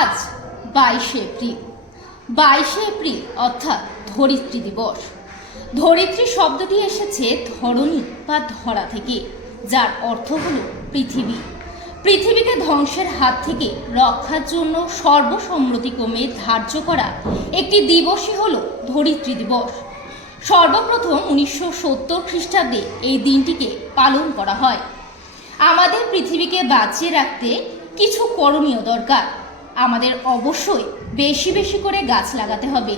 আজ বাইশে এপ্রিল। বাইশে এপ্রিল, অর্থাৎ ধরিত্রী দিবস। ধরিত্রী শব্দটি এসেছে ধরণী বা ধরা থেকে, যার অর্থ হল পৃথিবী। পৃথিবীকে ধ্বংসের হাত থেকে রক্ষার জন্য সর্বসম্মতিক্রমে ধার্য করা একটি দিবসই হল ধরিত্রী দিবস। সর্বপ্রথম উনিশশো সত্তর খ্রিস্টাব্দে এই দিনটিকে পালন করা হয়। আমাদের পৃথিবীকে বাঁচিয়ে রাখতে কিছু করণীয় দরকার। আমাদের অবশ্যই বেশি বেশি করে গাছ লাগাতে হবে।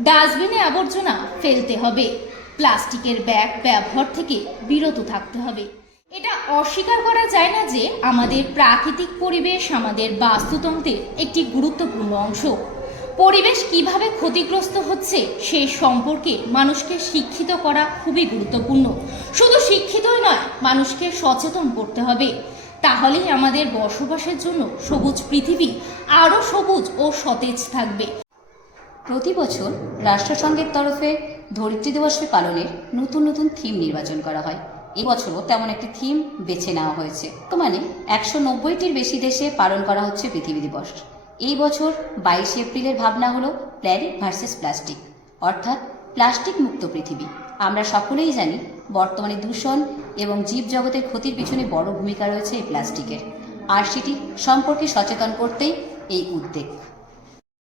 ডাস্টবিনে আবর্জনা ফেলতে হবে। প্লাস্টিকের ব্যাগ ব্যবহার থেকে বিরত থাকতে হবে। এটা অস্বীকার করা যায় না যে আমাদের প্রাকৃতিক পরিবেশ আমাদের বাস্তুতন্ত্রের একটি গুরুত্বপূর্ণ অংশ। পরিবেশ কীভাবে ক্ষতিগ্রস্ত হচ্ছে সেই সম্পর্কে মানুষকে শিক্ষিত করা খুবই গুরুত্বপূর্ণ। শুধু শিক্ষিতই নয়, মানুষকে সচেতন করতে হবে। তাহলেই আমাদের বসবাসের জন্য সবুজ পৃথিবী আরও সবুজ ও সতেজ থাকবে। প্রতি বছর রাষ্ট্রসংঘের তরফে ধরিত্রী দিবস পালনের নতুন নতুন থিম নির্বাচন করা হয়। এবছরও তেমন একটি থিম বেছে নেওয়া হয়েছে। মানে একশো নব্বইটির বেশি দেশে পালন করা হচ্ছে পৃথিবী দিবস। এই বছর বাইশে এপ্রিলের ভাবনা হলো প্ল্যানেট ভার্সেস প্লাস্টিক। অর্থাৎ প্লাস্টিক মুক্ত পৃথিবী। আমরা সকলেই জানি বর্তমানে দূষণ এবং জীবজগতের ক্ষতির পিছনে বড় ভূমিকা রয়েছে এই প্লাস্টিকের। আর সেটি সম্পর্কে সচেতন করতেই এই উদ্যোগ।